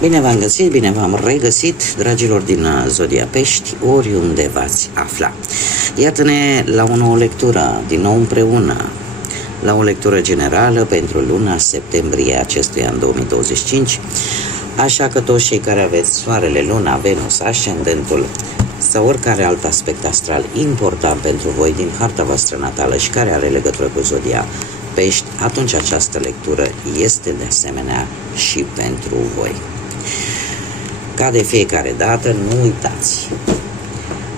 Bine v-am găsit, bine v-am regăsit, dragilor din Zodia Pești, oriunde v-ați afla. Iată-ne la o nouă lectură, din nou împreună, la o lectură generală pentru luna septembrie acestui an 2025, așa că toți cei care aveți Soarele, Luna, Venus, Ascendentul sau oricare alt aspect astral important pentru voi din harta voastră natală și care are legătură cu Zodia Pești, atunci această lectură este de asemenea și pentru voi. Ca de fiecare dată, nu uitați,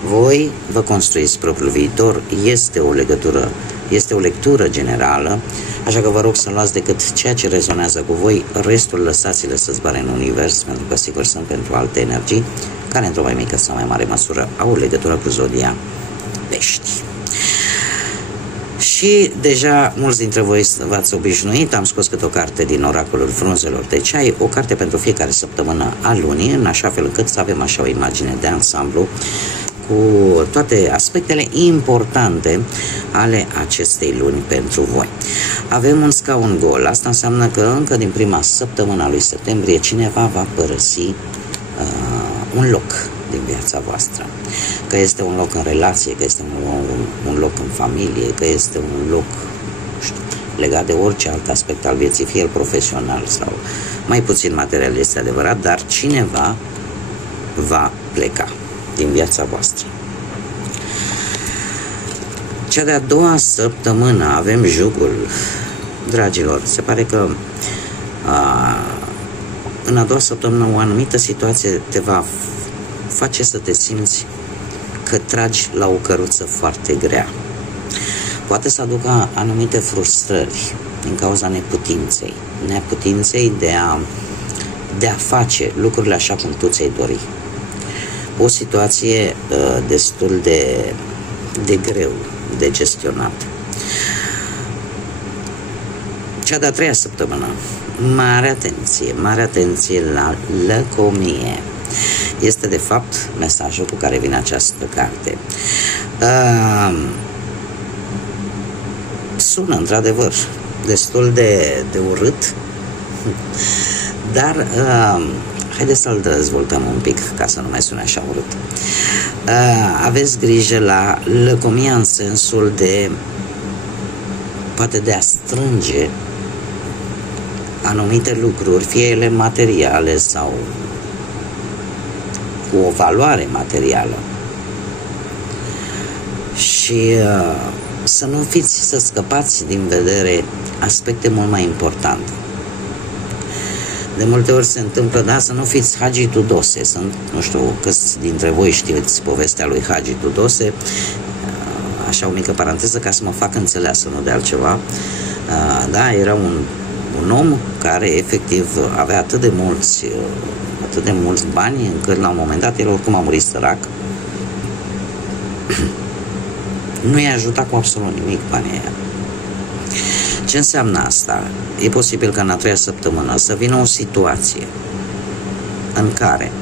voi vă construiți propriul viitor, este o lectură generală, așa că vă rog să luați decât ceea ce rezonează cu voi, restul lăsați-le să zboare în univers, pentru că sigur sunt pentru alte energii, care într-o mai mică sau mai mare măsură au legătură cu Zodia Pești. Și deja mulți dintre voi v-ați obișnuit, am scos câte o carte din Oracolul Frunzelor de Ceai, o carte pentru fiecare săptămână a lunii, în așa fel încât să avem așa o imagine de ansamblu cu toate aspectele importante ale acestei luni pentru voi. Avem un scaun gol, asta înseamnă că încă din prima săptămână a lui septembrie cineva va părăsi un loc din viața voastră. Că este un loc în relație, că este un loc în familie, că este un loc, legat de orice alt aspect al vieții, fie el profesional sau mai puțin material, este adevărat, dar cineva va pleca din viața voastră. Cea de-a doua săptămână avem jugul. Dragilor, se pare că în a doua săptămână o anumită situație te va face să te simți că tragi la o căruță foarte grea. Poate să aducă anumite frustrări din cauza neputinței de a face lucrurile așa cum tu ți-ai dori. O situație destul de greu de gestionat. Cea de-a treia săptămână, mare atenție la lăcomie. Este de fapt mesajul cu care vine această carte. Sună într-adevăr destul de urât, dar haideți să-l dezvoltăm un pic ca să nu mai sune așa urât. Aveți grijă la lăcomia în sensul de poate de a strânge anumite lucruri, fie ele materiale sau cu o valoare materială, și să scăpați din vedere aspecte mult mai importante. De multe ori se întâmplă, da, să nu fiți Hagi Tudose. Nu știu câți dintre voi știți povestea lui Hagi Tudose, așa o mică paranteză ca să mă fac înțeleasă, nu de altceva. Da, era un om care efectiv avea atât de mulți bani, încât la un moment dat el oricum a murit sărac. Nu i-a ajutat cu absolut nimic banii aia. Ce înseamnă asta? E posibil că în a treia săptămână să vină o situație în care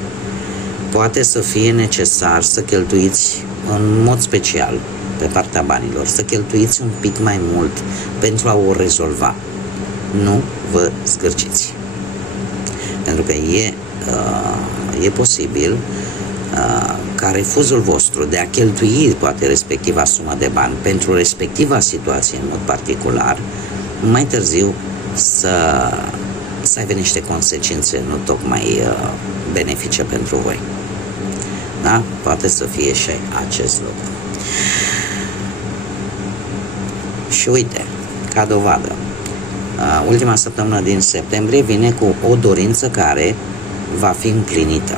poate să fie necesar să cheltuiți în mod special pe partea banilor, să cheltuiți un pic mai mult pentru a o rezolva. Nu vă zgârciți. Pentru că e posibil ca refuzul vostru de a cheltui poate respectiva sumă de bani pentru respectiva situație în mod particular, mai târziu să aibă niște consecințe nu tocmai benefice pentru voi. Da? Poate să fie și acest lucru. Și uite, ca dovadă, ultima săptămână din septembrie vine cu o dorință care va fi împlinită.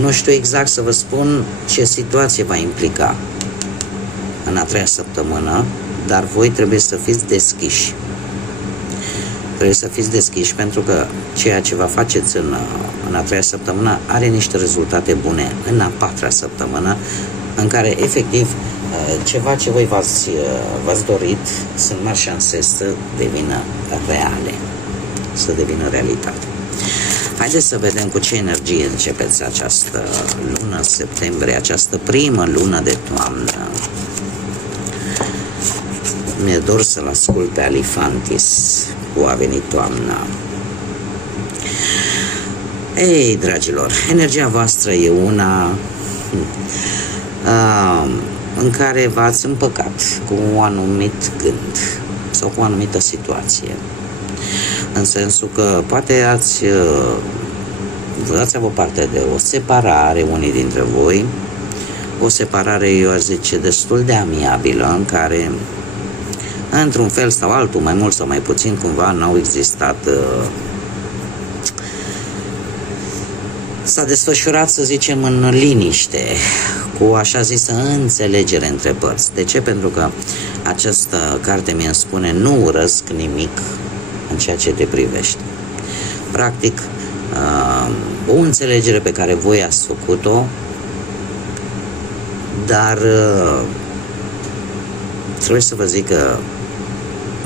Nu știu exact să vă spun ce situație va implica în a treia săptămână, dar voi trebuie să fiți deschiși. Trebuie să fiți deschiși pentru că ceea ce vă faceți în a treia săptămână are niște rezultate bune în a patra săptămână, în care efectiv ceva ce voi v-ați dorit sunt mari șanse să devină reale, să devină realitate. Haideți să vedem cu ce energie începeți această lună septembrie, această primă lună de toamnă. Mi-e dor să-l ascult pe Alifantis cu A venit toamna. Ei, dragilor, energia voastră e una în care v-ați împăcat cu un anumit gând sau cu o anumită situație. În sensul că poate ați avut parte de o separare, unii dintre voi, o separare, eu aș zice, destul de amiabilă, în care, într-un fel sau altul, mai mult sau mai puțin, cumva, n-au existat... S-a desfășurat, să zicem, în liniște, cu așa zisă înțelegere între părți. De ce? Pentru că această carte mi-mi spune: nu urăsc nimic în ceea ce te privește. Practic, o înțelegere pe care voi ați făcut-o, dar trebuie să vă zic că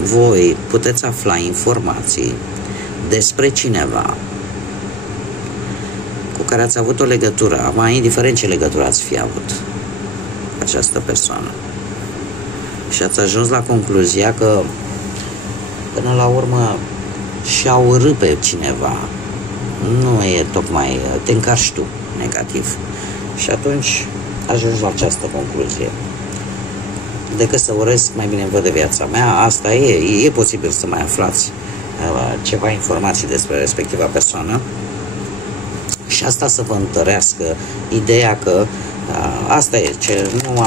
voi puteți afla informații despre cineva cu care ați avut o legătură, mai indiferent ce legătură ați fi avut cu această persoană. Și ați ajuns la concluzia că până la urmă și-a urât pe cineva. Nu e tocmai, te încarci tu negativ. Și atunci ajungi la această concluzie. Decât să urăsc, mai bine văd de viața mea. Asta e posibil să mai aflați ceva informații despre respectiva persoană. Și asta să vă întărească ideea că asta e, ce nu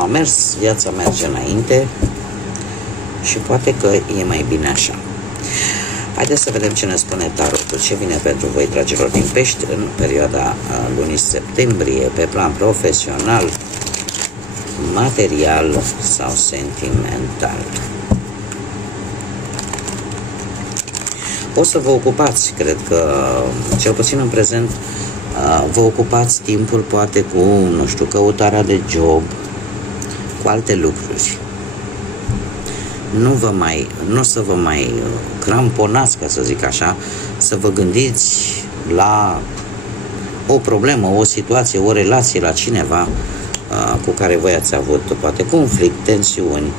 a mers, viața merge înainte și poate că e mai bine așa. Haideți să vedem ce ne spune tarotul, ce vine pentru voi, dragilor din Pești, în perioada lunii septembrie, pe plan profesional, material sau sentimental. O să vă ocupați, cred că, cel puțin în prezent, vă ocupați timpul poate cu, nu știu, căutarea de job, cu alte lucruri. Nu să vă mai cramponați, ca să zic așa, să vă gândiți la o problemă, o situație, o relație, la cineva cu care voi ați avut poate conflict, tensiuni.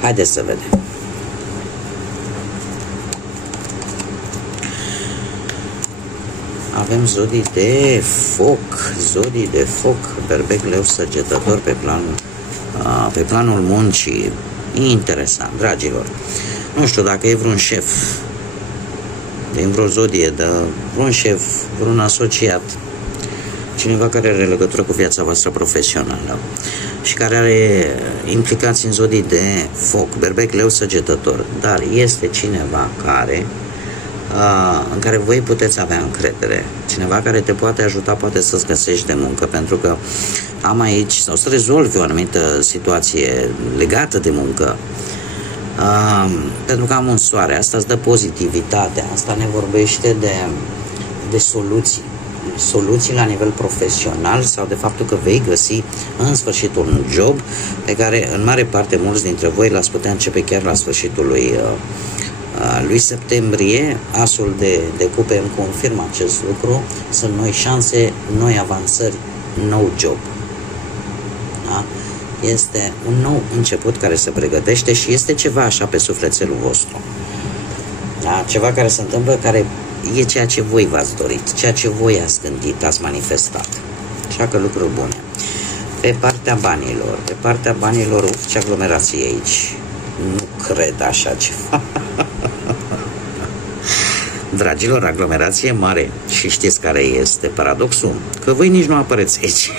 Haideți să vedem. Avem zodii de foc, berbec, leu, săgetător pe planul muncii. Interesant, dragilor. Nu știu dacă e vreun șef din vreo zodie, de vreun șef, vreun asociat, cineva care are legătură cu viața voastră profesională și care are implicații în zodii de foc, berbec, leu, săgetător, dar este cineva în care voi puteți avea încredere, cineva care te poate ajuta, poate să-ți găsești de muncă, pentru că am aici, sau să rezolvi o anumită situație legată de muncă, pentru că am un soare, asta îți dă pozitivitate, asta ne vorbește de soluții la nivel profesional sau de faptul că vei găsi în sfârșit un job pe care în mare parte mulți dintre voi l-ați putea începe chiar la sfârșitul lui septembrie. Asul de cupe îmi confirmă acest lucru. Sunt noi șanse, noi avansări, nou job. Da? Este un nou început care se pregătește și este ceva așa pe sufletelul vostru. Da? Ceva care se întâmplă, care e ceea ce voi v-ați dorit, ceea ce voi ați gândit, ați manifestat. Așa că lucruri bune. Pe partea banilor, ce aglomerație aici. Nu cred așa ceva. Dragilor, aglomerație mare. Și știți care este paradoxul? Că voi nici nu apăreți aici.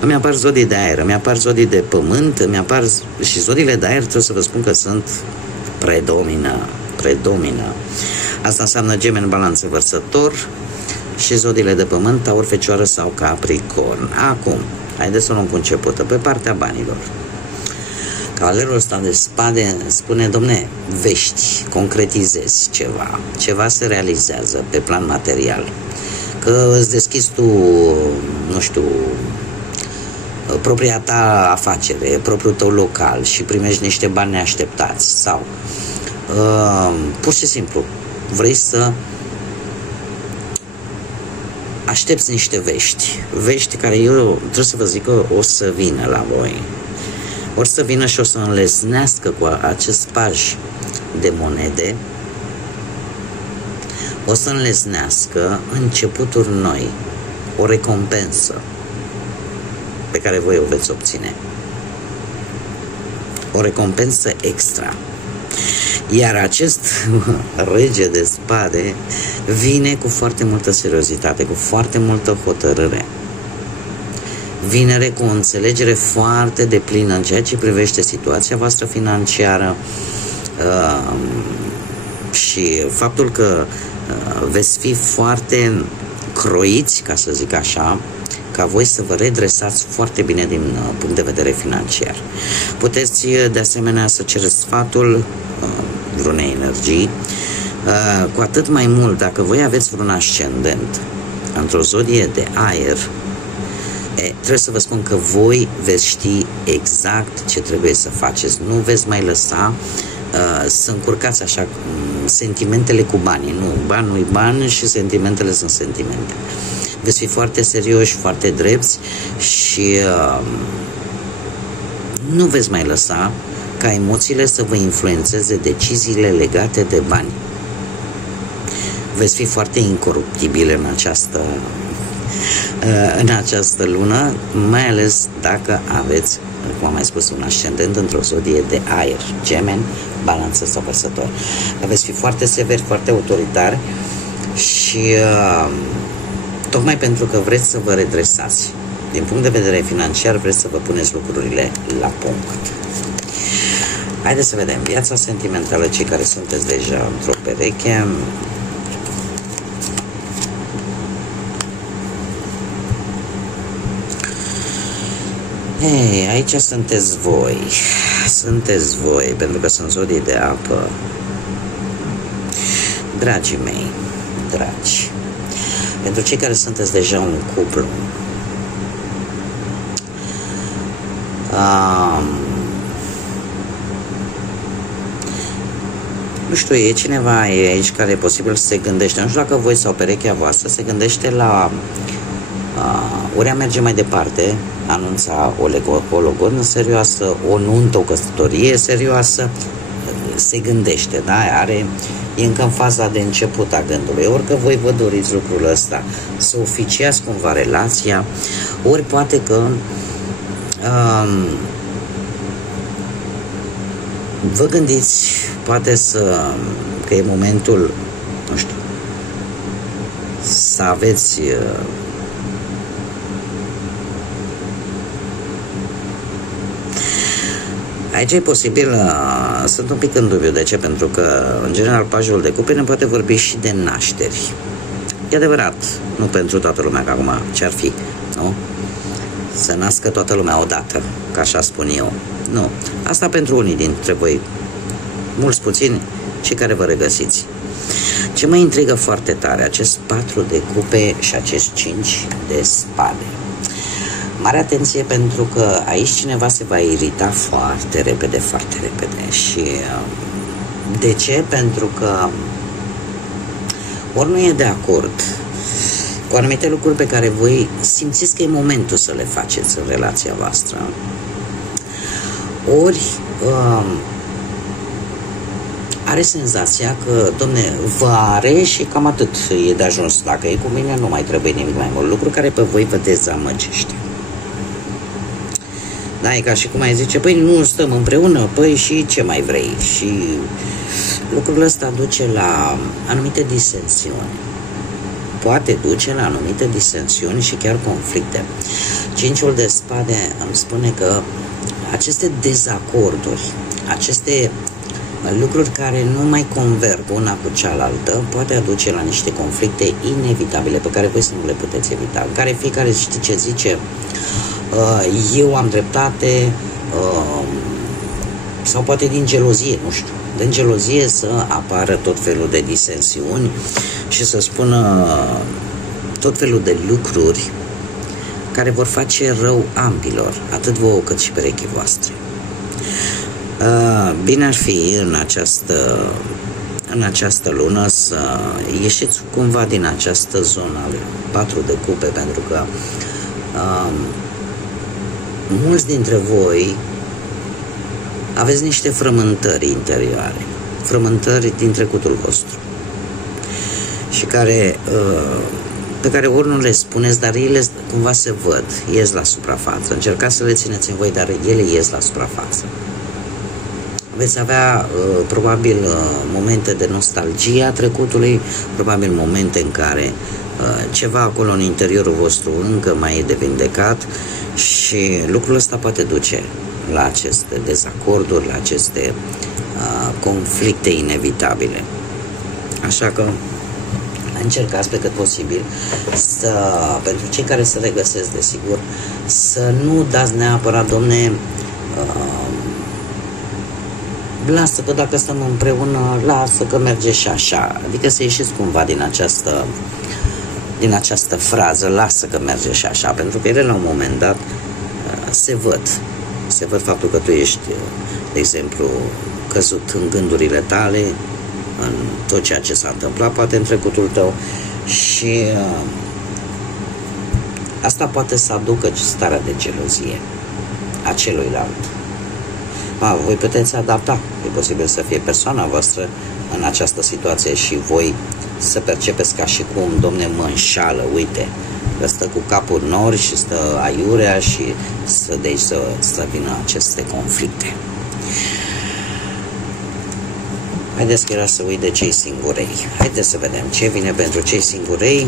Îmi apar zodii de aer, îmi apar zodii de pământ, îmi apar și zodiile de aer, trebuie să vă spun că sunt predomină. Asta înseamnă Gemeni, Balanță, Vărsător și zodiile de pământ, Taur, Fecioară sau Capricorn. Acum, haideți să luăm cu începută. Pe partea banilor, Cavalerul ăsta de spade spune: domne, vești, concretizezi ceva se realizează pe plan material, că îți deschizi tu, nu știu, propria ta afacere, propriul tău local și primești niște bani neașteptați sau pur și simplu vrei să aștepți niște vești care eu trebuie să vă zic că o să vină la voi. Or să vină și o să înlesnească cu acest paj de monede o să înlesnească începuturi noi, o recompensă pe care voi o veți obține. O recompensă extra. Iar acest rege de spade vine cu foarte multă seriozitate, cu foarte multă hotărâre. Vine cu o înțelegere foarte deplină în ceea ce privește situația voastră financiară și faptul că veți fi foarte croiți, ca să zic așa, ca voi să vă redresați foarte bine din punct de vedere financiar. Puteți de asemenea să cereți sfatul vreunei energii, cu atât mai mult dacă voi aveți vreun ascendent într-o zodie de aer. Trebuie să vă spun că voi veți ști exact ce trebuie să faceți. Nu veți mai lăsa să încurcați așa sentimentele cu banii. Nu, banul e bani și sentimentele sunt sentimente. Veți fi foarte serioși, foarte drepți și nu veți mai lăsa ca emoțiile să vă influențeze deciziile legate de bani. Veți fi foarte incoruptibile în această lună, mai ales dacă aveți, cum am mai spus, un ascendent într-o zodie de aer, Gemeni, Balanță sau Vărsător. Veți fi foarte severi, foarte autoritari și tocmai pentru că vreți să vă redresați. Din punct de vedere financiar, vreți să vă puneți lucrurile la punct. Haideți să vedem viața sentimentală, cei care sunteți deja într-o pereche. Ei, aici sunteți voi. Sunteți voi, pentru că sunt zodii de apă. Dragii mei, dragi, pentru cei care sunteți deja un cuplu, nu știu, e cineva aici care e posibil să se gândește, nu știu dacă voi sau perechea voastră se gândește la ori a merge mai departe, anunța o logodnă serioasă, o nuntă, o căsătorie serioasă, se gândește, da? E încă în faza de început a gândului. Ori că voi vă doriți lucrul ăsta, să oficiați cumva relația, ori poate că vă gândiți, poate că e momentul, nu știu, să aveți aici e posibil, sunt un pic în dubiu. De ce? Pentru că, în general, pajul de cupe ne poate vorbi și de nașteri. E adevărat, nu pentru toată lumea, că acum ce-ar fi, nu? Să nască toată lumea odată, ca așa spun eu. Nu. Asta pentru unii dintre voi, mulți puțini, cei care vă regăsiți. Ce mă intrigă foarte tare, acest 4 de cupe și acest 5 de spade. Mare atenție, pentru că aici cineva se va irita foarte repede, foarte repede. Și de ce? Pentru că ori nu e de acord cu anumite lucruri pe care voi simțiți că e momentul să le faceți în relația voastră, ori are senzația că, domne, vă are și cam atât e de ajuns. Dacă e cu mine, nu mai trebuie nimic mai mult. Lucru care pe voi vă dezamăgește. Da, e ca și cum ai zice, păi nu stăm împreună, păi și ce mai vrei? Și lucrul ăsta duce la anumite disensiuni. Poate duce la anumite disensiuni și chiar conflicte. Cinciul de spade îmi spune că aceste dezacorduri, aceste lucruri care nu mai converg una cu cealaltă, poate aduce la niște conflicte inevitabile pe care voi să nu le puteți evita. În care fiecare știe ce zice, eu am dreptate, sau poate din gelozie, nu știu, din gelozie să apară tot felul de disensiuni și să spună tot felul de lucruri care vor face rău ambilor, atât vouă cât și perechii voastre. Bine ar fi în această lună să ieșiți cumva din această zonă ale 4 de cupe, pentru că mulți dintre voi aveți niște frământări interioare, frământări din trecutul vostru. și care, pe care ori nu le spuneți, dar ele cumva se văd, ies la suprafață. Încercați să le țineți în voi, dar ele ies la suprafață. Veți avea probabil momente de nostalgie a trecutului, probabil momente în care ceva acolo în interiorul vostru încă mai e de vindecat și lucrul ăsta poate duce la aceste dezacorduri, la aceste conflicte inevitabile. Așa că încercați pe cât posibil să, pentru cei care se regăsesc, desigur, să nu dați neapărat, domne, lasă că dacă stăm împreună, lasă că merge și așa. Adică să ieșiți cumva din această frază, lasă că merge și așa, pentru că ele la un moment dat se văd faptul că tu ești, de exemplu, căzut în gândurile tale, în tot ceea ce s-a întâmplat, poate în trecutul tău, și asta poate să aducă starea de gelozie a celuilalt. Voi puteți adapta, e posibil să fie persoana voastră în această situație și voi să percepeți ca și cum, domne, mă înșală, uite, că stă cu capul nori și stă aiurea și de aici să vină aceste conflicte. Haideți că era să uit de cei singurei. Haideți să vedem ce vine pentru cei singurei.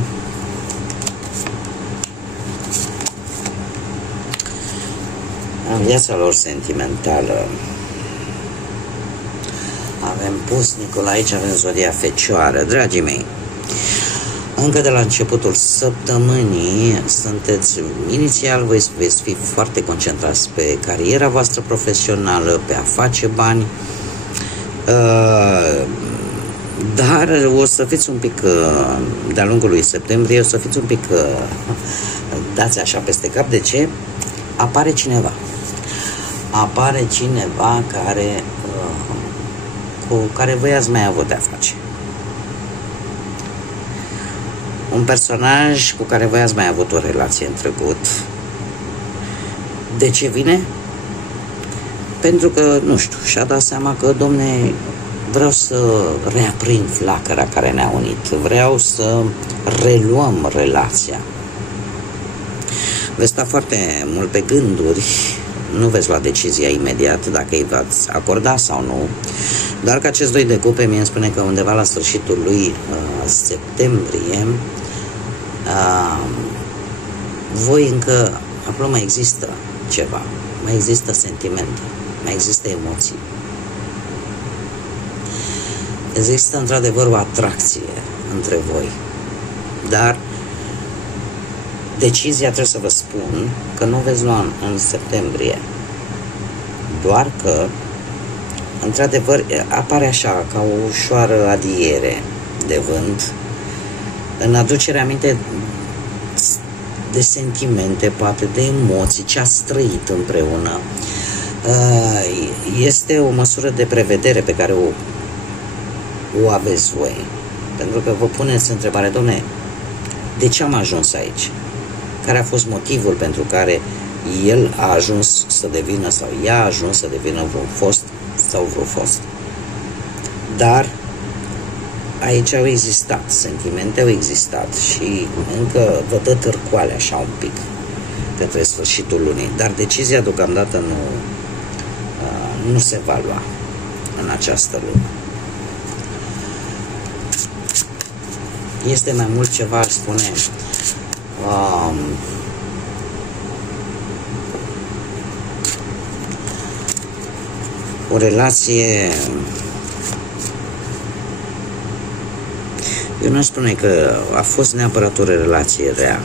În viața lor sentimentală avem pusnicul, aici avem zodia Fecioară. Dragii mei, încă de la începutul săptămânii sunteți, inițial veți fi foarte concentrați pe cariera voastră profesională, pe a face bani, dar o să fiți un pic, de-a lungul lui septembrie, o să fiți un pic dați așa peste cap. De ce? Apare cineva care cu care voi ați mai avut de-a face. Un personaj cu care voi ați mai avut o relație în trecut. De ce vine? Pentru că, nu știu, și-a dat seama că, domne, vreau să reaprind flacăra care ne-a unit. Vreau să reluăm relația. Veți sta foarte mult pe gânduri, nu veți lua decizia imediat dacă îi veți acorda sau nu, doar că acest doi de cupe mie îmi spune că undeva la sfârșitul lui septembrie voi încă, acolo mai există ceva, mai există sentimente, mai există emoții, există într-adevăr o atracție între voi, dar decizia, trebuie să vă spun, că nu veți lua în septembrie, doar că într-adevăr apare așa ca o ușoară adiere de vânt în aducerea aminte de sentimente, poate de emoții, ce ați trăit împreună. Este o măsură de prevedere pe care o aveți voi, pentru că vă puneți întrebarea, dom'le, de ce am ajuns aici? Care a fost motivul pentru care el a ajuns să devină sau ea a ajuns să devină vreun fost sau vreo fost? Dar aici au existat, sentimente au existat și încă vă dă târcoale așa un pic către sfârșitul lunii, dar decizia deocamdată nu se va lua în această lună. Este mai mult ceva, aș spune, o relație, eu nu spune că a fost neapărat o relație rea,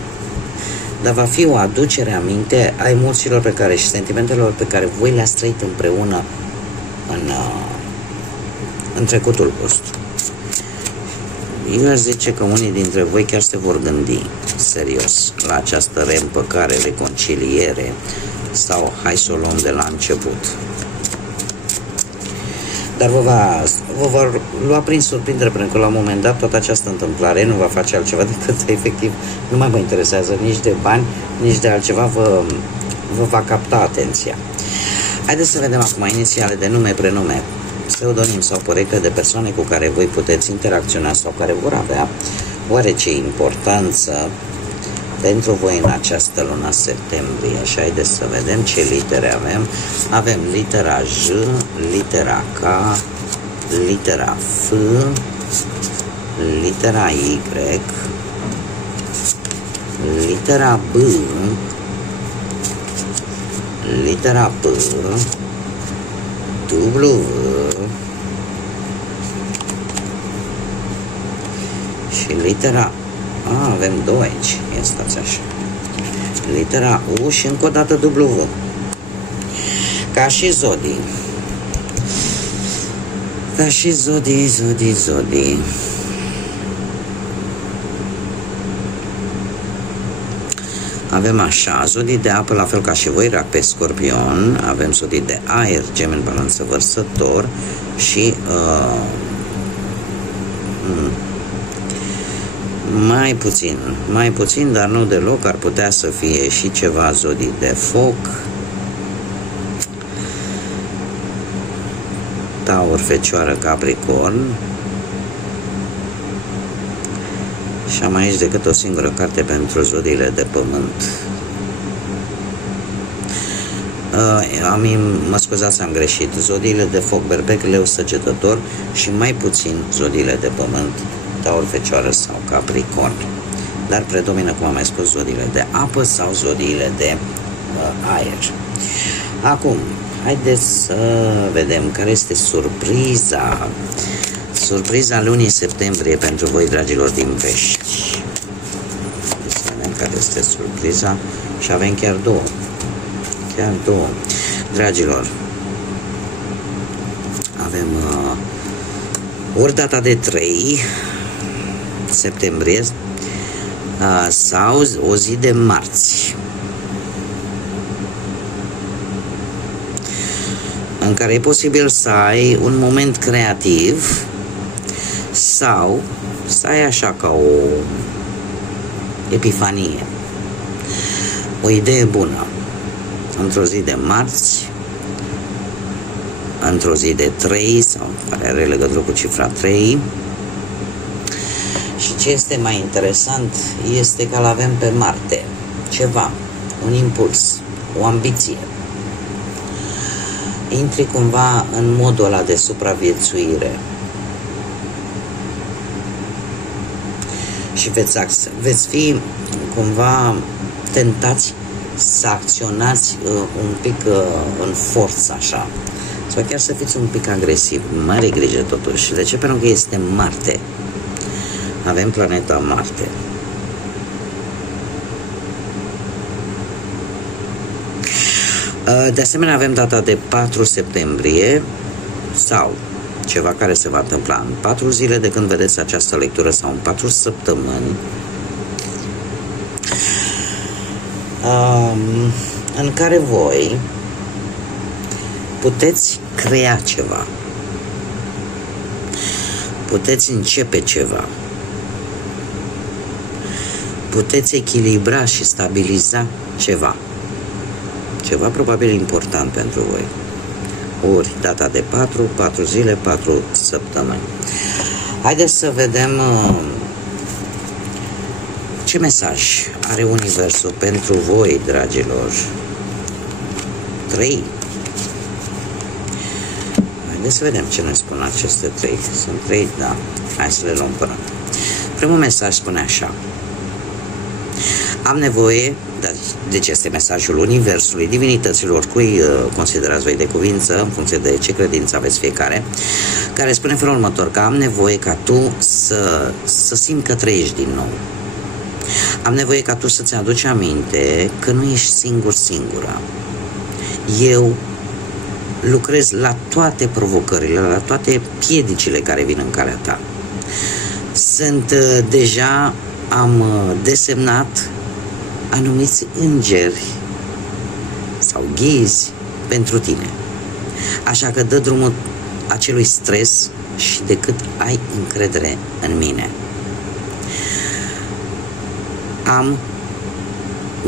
dar va fi o aducere aminte a emoțiilor pe care și sentimentelor pe care voi le-ați trăit împreună în trecutul vostru. Eu aș zice că unii dintre voi chiar se vor gândi serios la această reîmpăcare, reconciliere sau hai să o luăm de la început. Dar vă va lua prin surprindere, pentru că la un moment dat toată această întâmplare nu va face altceva decât efectiv nu mai vă interesează nici de bani, nici de altceva, vă va capta atenția. Haideți să vedem acum inițiale de nume, prenume, pseudonim sau poreclă de persoane cu care voi puteți interacționa sau care vor avea oarece importanță pentru voi în această lună septembrie. Și haideți să vedem ce litere avem. Avem litera J, litera K, litera F, litera Y, litera B, litera P, W și litera A, avem două aici, ia stați așa, litera U și încă o dată W. Ca și zodii. Ca și zodii. Avem așa, zodii de apă, la fel ca și voi, Rac pe Scorpion, avem zodii de aer, Gemeni, Balanță, Vărsător și mai puțin, dar nu deloc, ar putea să fie și ceva zodii de foc, Taur, Fecioară, Capricorn. Și am aici decât o singură carte pentru zodiile de pământ. Mă scuzați, am greșit. Zodiile de foc, Berbec, Leu, Săgetător și mai puțin zodiile de pământ, Taur, Fecioară sau Capricorn. Dar predomină, cum am mai spus, zodiile de apă sau zodiile de aer. Acum, haideți să vedem care este surpriza lunii septembrie pentru voi, dragilor din Pești. Să vedem care este surpriza. Și avem chiar două. Dragilor, avem ori data de 3 septembrie sau o zi de marți, în care e posibil să ai un moment creativ sau să ai așa ca o epifanie, o idee bună, într-o zi de marți, într-o zi de 3 sau care are legătură cu cifra 3. Și ce este mai interesant este că l-avem pe Marte, ceva, un impuls, o ambiție. Intri cumva în modul ăla de supraviețuire și veți fi cumva tentați să acționați un pic în forță, așa, sau chiar să fiți un pic agresiv. Mare grijă totuși. De ce? Pentru că este Marte. Avem planeta Marte. De asemenea, avem data de 4 septembrie sau ceva care se va întâmpla în 4 zile de când vedeți această lectură sau în 4 săptămâni, în care voi puteți crea ceva, puteți începe ceva, puteți echilibra și stabiliza ceva probabil important pentru voi. Ori data de 4 zile, 4 săptămâni. Haideți să vedem ce mesaj are Universul pentru voi, dragilor. 3. Haideți să vedem ce ne spun aceste 3. Sunt 3, da. Hai să le luăm până. Primul mesaj spune așa: am nevoie, deci este mesajul Universului, divinităților, cui considerați voi de cuvință, în funcție de ce credință aveți fiecare, care spune în felul următor, că am nevoie ca tu să simți că trăiești din nou. Am nevoie ca tu să-ți aduci aminte că nu ești singură. Eu lucrez la toate provocările, la toate piedicile care vin în calea ta. Am desemnat anumiți îngeri sau ghizi pentru tine. Așa că dă drumul acelui stres și decât ai încredere în mine. Am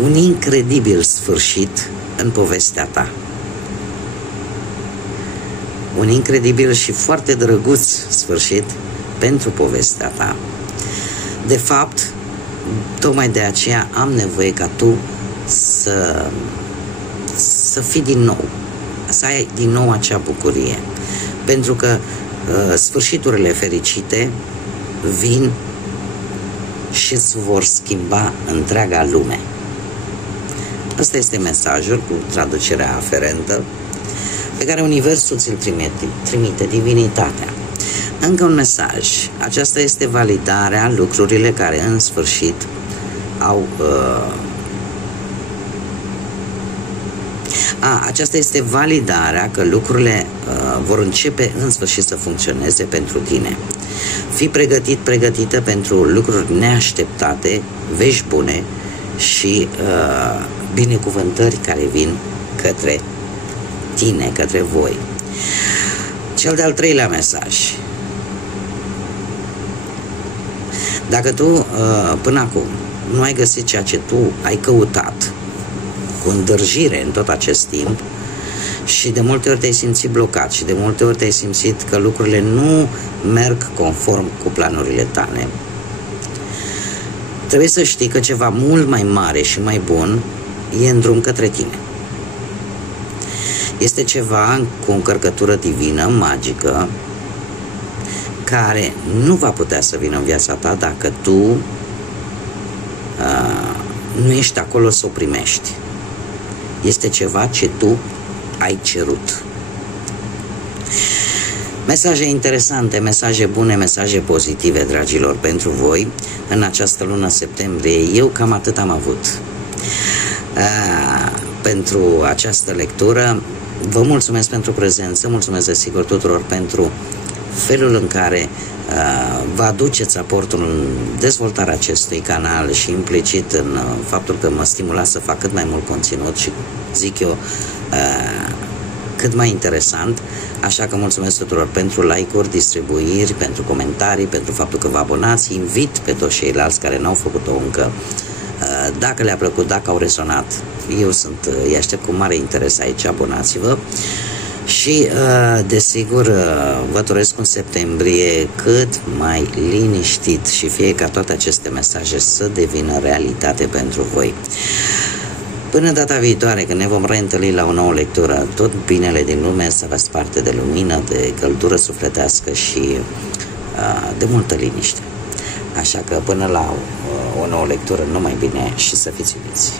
un incredibil sfârșit în povestea ta. Un incredibil și foarte drăguț sfârșit pentru povestea ta. De fapt, tocmai de aceea am nevoie ca tu să fii din nou, să ai din nou acea bucurie. Pentru că sfârșiturile fericite vin și îți vor schimba întreaga lume. Ăsta este mesajul cu traducerea aferentă pe care Universul ți-l trimite, divinitatea. Încă un mesaj. Aceasta este validarea lucrurile care în sfârșit au... aceasta este validarea că lucrurile vor începe în sfârșit să funcționeze pentru tine. Fii pregătit, pregătită pentru lucruri neașteptate, vești bune și binecuvântări care vin către tine, către voi. Cel de-al treilea mesaj. Dacă tu până acum nu ai găsit ceea ce tu ai căutat cu îndârjire în tot acest timp și de multe ori te-ai simțit blocat și de multe ori te-ai simțit că lucrurile nu merg conform cu planurile tale, trebuie să știi că ceva mult mai mare și mai bun e în drum către tine. Este ceva cu o încărcătură divină, magică, care nu va putea să vină în viața ta dacă tu nu ești acolo să o primești. Este ceva ce tu ai cerut. Mesaje interesante, mesaje bune, mesaje pozitive, dragilor, pentru voi în această lună septembrie. Eu cam atât am avut pentru această lectură. Vă mulțumesc pentru prezență, mulțumesc desigur tuturor pentru felul în care vă aduceți aportul în dezvoltarea acestui canal și implicit în faptul că mă stimulați să fac cât mai mult conținut și, zic eu, cât mai interesant. Așa că mulțumesc tuturor pentru like-uri, distribuiri, pentru comentarii, pentru faptul că vă abonați. Invit pe toți ceilalți care n-au făcut-o încă. Dacă le-a plăcut, dacă au rezonat, îi aștept cu mare interes aici, abonați-vă. Și, desigur, vă doresc un septembrie cât mai liniștit și fie ca toate aceste mesaje să devină realitate pentru voi. Până data viitoare, când ne vom reîntâlni la o nouă lectură, tot binele din lume, să aveți parte de lumină, de căldură sufletească și de multă liniște. Așa că până la o nouă lectură, numai bine și să fiți iubiți!